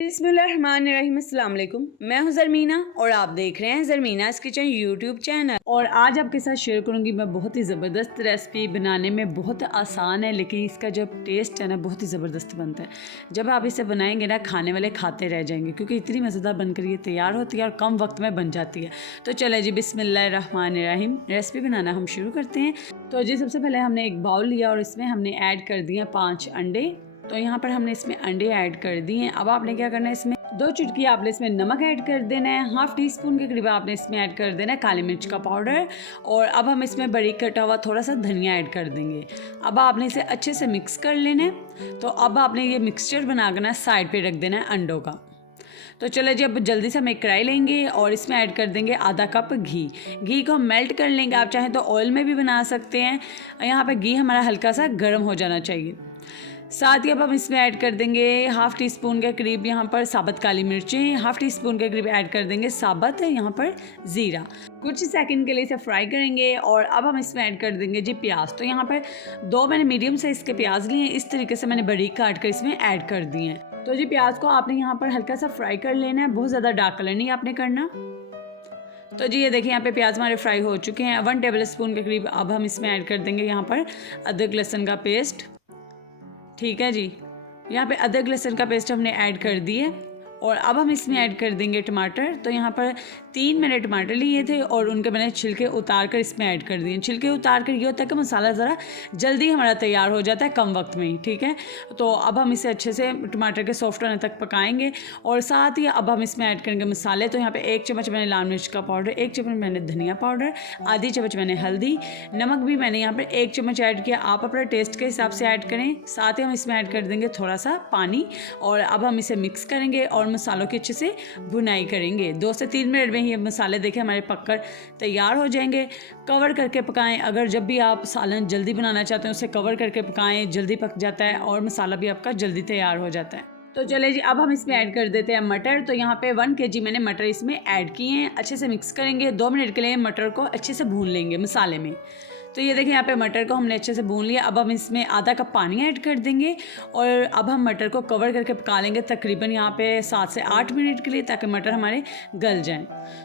बिस्मिल्लाहिर्रहमानिर्रहीम, अस्सलाम वालेकुम। मैं हूं ज़रमीना और आप देख रहे हैं ज़रमीनास किचन यूट्यूब चैनल। और आज आपके साथ शेयर करूंगी मैं बहुत ही ज़बरदस्त रेसिपी। बनाने में बहुत आसान है लेकिन इसका जो टेस्ट है ना बहुत ही ज़बरदस्त बनता है। जब आप इसे बनाएंगे ना खाने वाले खाते रह जाएंगे क्योंकि इतनी मज़ेदार बनकर ये तैयार होती है और कम वक्त में बन जाती है। तो चले जी बिस्मिल्लाहिर्रहमानिर्रहीम रेसिपी बनाना हम शुरू करते हैं। तो जी सबसे पहले हमने एक बाउल लिया और इसमें हमने ऐड कर दिया 5 अंडे। तो यहाँ पर हमने इसमें अंडे ऐड कर दिए हैं। अब आपने क्या करना है, इसमें 2 चुटकी आपने इसमें नमक ऐड कर देना है। हाफ टी स्पून के करीब आपने इसमें ऐड कर देना है काली मिर्च का पाउडर। और अब हम इसमें बारीक कटा हुआ थोड़ा सा धनिया ऐड कर देंगे। अब आपने इसे अच्छे से मिक्स कर लेना है। तो अब आपने ये मिक्सचर बना कर ना साइड पे रख देना है अंडों का। तो चलो जी अब जल्दी से हम एक कढ़ाई लेंगे और इसमें ऐड कर देंगे आधा कप घी। घी को हम मेल्ट कर लेंगे, आप चाहें तो ऑयल में भी बना सकते हैं। यहाँ पे घी हमारा हल्का सा गर्म हो जाना चाहिए। साथ ही अब हम इसमें ऐड कर देंगे हाफ़ टी स्पून के करीब यहाँ पर साबुत काली मिर्चें, हाफ़ टी स्पून के करीब ऐड कर देंगे साबुत यहाँ पर ज़ीरा। कुछ सेकंड के लिए इसे फ्राई करेंगे और अब हम इसमें ऐड कर देंगे जी प्याज। तो यहाँ पर 2 मैंने मीडियम साइज़ के प्याज लिए हैं, इस तरीके से मैंने बारीक काट कर इसमें ऐड कर दिए हैं। तो जी प्याज को आपने यहाँ पर हल्का सा फ्राई कर लेना है, बहुत ज़्यादा डार्क कलर नहीं आपने करना। तो जी ये देखिए यहाँ पे प्याज हमारे फ्राई हो चुके हैं। 1 टेबल स्पून के करीब अब हम इसमें ऐड कर देंगे यहाँ पर अदरक लहसुन का पेस्ट। ठीक है जी, यहाँ पे अदरक लहसुन का पेस्ट हमने ऐड कर दिए। और अब हम इसमें ऐड कर देंगे टमाटर। तो यहाँ पर 3 मैंने टमाटर लिए थे और उनके मैंने छिलके उतार कर इसमें ऐड कर दिए। छिलके उतार कर ये होता है कि मसाला ज़रा जल्दी हमारा तैयार हो जाता है कम वक्त में ही। ठीक है, तो अब हम इसे अच्छे से टमाटर के सॉफ्ट होने तक पकाएंगे। और साथ ही अब हम इसमें ऐड करेंगे मसाले। तो यहाँ पर 1 चम्मच मैंने लाल मिर्च का पाउडर, 1 चम्मच मैंने धनिया पाउडर, आधी चम्मच मैंने हल्दी, नमक भी मैंने यहाँ पर 1 चम्मच ऐड किया। आप अपने टेस्ट के हिसाब से ऐड करें। साथ ही हम इसमें ऐड कर देंगे थोड़ा सा पानी। और अब हम इसे मिक्स करेंगे और मसालों की अच्छे से भुनाई करेंगे। 2 से 3 मिनट में ही मसाले देखें हमारे पककर तैयार हो जाएंगे। कवर करके पकाएं। अगर जब भी आप सालन जल्दी बनाना चाहते हैं उसे कवर करके पकाएं, जल्दी पक जाता है और मसाला भी आपका जल्दी तैयार हो जाता है। तो चले जी अब हम इसमें ऐड कर देते हैं मटर। तो यहाँ पे 1 kg मैंने मटर इसमें ऐड किए हैं। अच्छे से मिक्स करेंगे, 2 मिनट के लिए मटर को अच्छे से भून लेंगे मसाले में। तो ये देखिए यहाँ पे मटर को हमने अच्छे से भून लिया। अब हम इसमें आधा कप पानी ऐड कर देंगे और अब हम मटर को कवर करके पका लेंगे तकरीबन यहाँ पे 7 से 8 मिनट के लिए, ताकि मटर हमारे गल जाएं।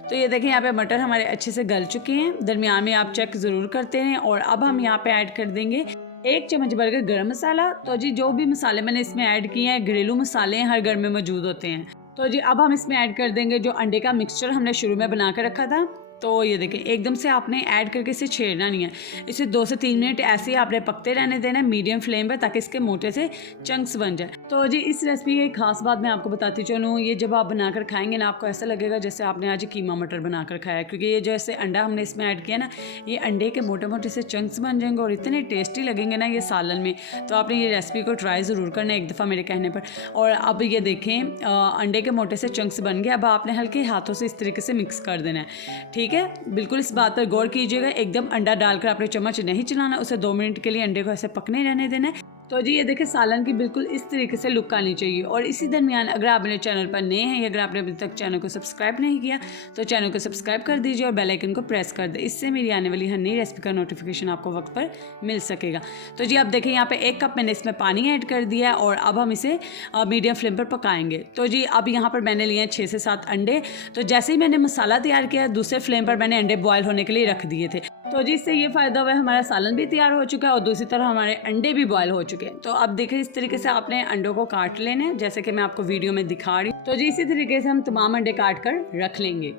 तो ये देखिए यहाँ पे मटर हमारे अच्छे से गल चुके हैं। दरमियान में आप चेक ज़रूर करते हैं। और अब हम यहाँ पे ऐड कर देंगे 1 चम्मच भर के गरम मसाला। तो जी जो भी मसाले मैंने इसमें ऐड किए हैं घरेलू मसाले हैं, हर घर में मौजूद होते हैं। तो जी अब हम इसमें ऐड कर देंगे जो अंडे का मिक्सचर हमने शुरू में बना कर रखा था। तो ये देखिए एकदम से आपने ऐड करके इसे छेड़ना नहीं है। इसे 2 से 3 मिनट ऐसे ही आपने पकते रहने देना है मीडियम फ्लेम पर, ताकि इसके मोटे से चंक्स बन जाए। तो जी इस रेसिपी की खास बात मैं आपको बताती चलूँ, ये जब आप बनाकर खाएंगे ना आपको ऐसा लगेगा जैसे आपने आज कीमा मटर बनाकर खाया, क्योंकि ये जैसे अंडा हमने इसमें ऐड किया ना, ये अंडे के मोटे मोटे से चंक्स बन जाएंगे और इतने टेस्टी लगेंगे ना ये सालन में। तो आपने ये रेसिपी को ट्राई ज़रूर करना एक दफ़ा मेरे कहने पर। और अब ये देखें अंडे के मोटे से चंक्स बन गए। अब आपने हल्के हाथों से इस तरीके से मिक्स कर देना है। ठीक है, बिल्कुल इस बात पर गौर कीजिएगा, एकदम अंडा डालकर आपने चम्मच नहीं चलाना, उसे 2 मिनट के लिए अंडे को ऐसे पकने रहने देना है। तो जी ये देखिए सालन की बिल्कुल इस तरीके से लुक आनी चाहिए। और इसी दरमियान अगर आप मेरे चैनल पर नए हैं या अगर आपने अभी तक चैनल को सब्सक्राइब नहीं किया तो चैनल को सब्सक्राइब कर दीजिए और बेल आइकन को प्रेस कर दें। इससे मेरी आने वाली हर नई रेसिपी का नोटिफिकेशन आपको वक्त पर मिल सकेगा। तो जी आप देखिए यहाँ पे 1 कप मैंने इसमें पानी ऐड कर दिया है और अब हम इसे मीडियम फ्लेम पर पकाएंगे। तो जी अब यहाँ पर मैंने लिए हैं 6 से 7 अंडे। तो जैसे ही मैंने मसाला तैयार किया दूसरे फ्लेम पर मैंने अंडे बॉयल होने के लिए रख दिए थे। तो जी इससे ये फ़ायदा हुआ है हमारा सालन भी तैयार हो चुका है और दूसरी तरफ हमारे अंडे भी बॉयल हो चुके हैं। तो अब देखिए इस तरीके से आपने अंडों को काट लेने हैं जैसे कि मैं आपको वीडियो में दिखा रही हूँ। तो जी इसी तरीके से हम तमाम अंडे काट कर रख लेंगे।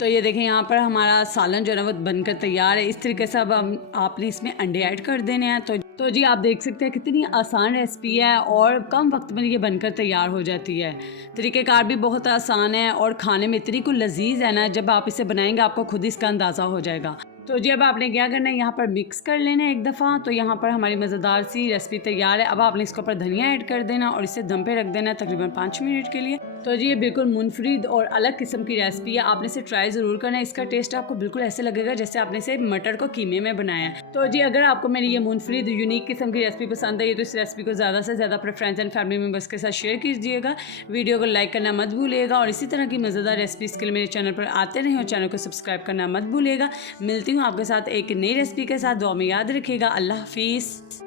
तो ये देखें यहाँ पर हमारा सालन जो है ना वो बनकर तैयार है। इस तरीके से अब आपने इसमें अंडे ऐड कर देने हैं। तो जी आप देख सकते हैं कितनी आसान रेसिपी है और कम वक्त में ये बनकर तैयार हो जाती है। तरीक़ेकार भी बहुत आसान है और खाने में इतनी को लजीज है ना, जब आप इसे बनाएंगे आपको खुद ही इसका अंदाज़ा हो जाएगा। तो जी अब आपने क्या करना है, यहाँ पर मिक्स कर लेना है एक दफ़ा। तो यहाँ पर हमारी मज़ेदार सी रेसिपी तैयार है। अब आपने इसके ऊपर धनिया ऐड कर देना और इसे दम पे रख देना तकरीबन 5 मिनट के लिए। तो जी ये बिल्कुल मुनफरिद और अलग किस्म की रेसिपी है, आपने इसे ट्राई ज़रूर करना है। इसका टेस्ट आपको बिल्कुल ऐसे लगेगा जैसे आपने इसे मटर को कीमे में बनाया है। तो जी अगर आपको मेरी ये मुनफरिद यूनिक किस्म की रेसिपी पसंद आई तो इस रेसिपी को ज़्यादा से ज़्यादा अपने फ्रेंड्स एंड फैमिली मेम्बर्स के साथ शेयर कीजिएगा। वीडियो को लाइक करना मत भूलिएगा और इसी तरह की मज़ेदार रेसिपीज़ के लिए मेरे चैनल पर आते रहें और चैनल को सब्सक्राइब करना मत भूलिएगा। मिलती हूँ आपके साथ एक नई रेसिपी के साथ। दुआ में याद रखिएगा। अल्लाह हाफिज़।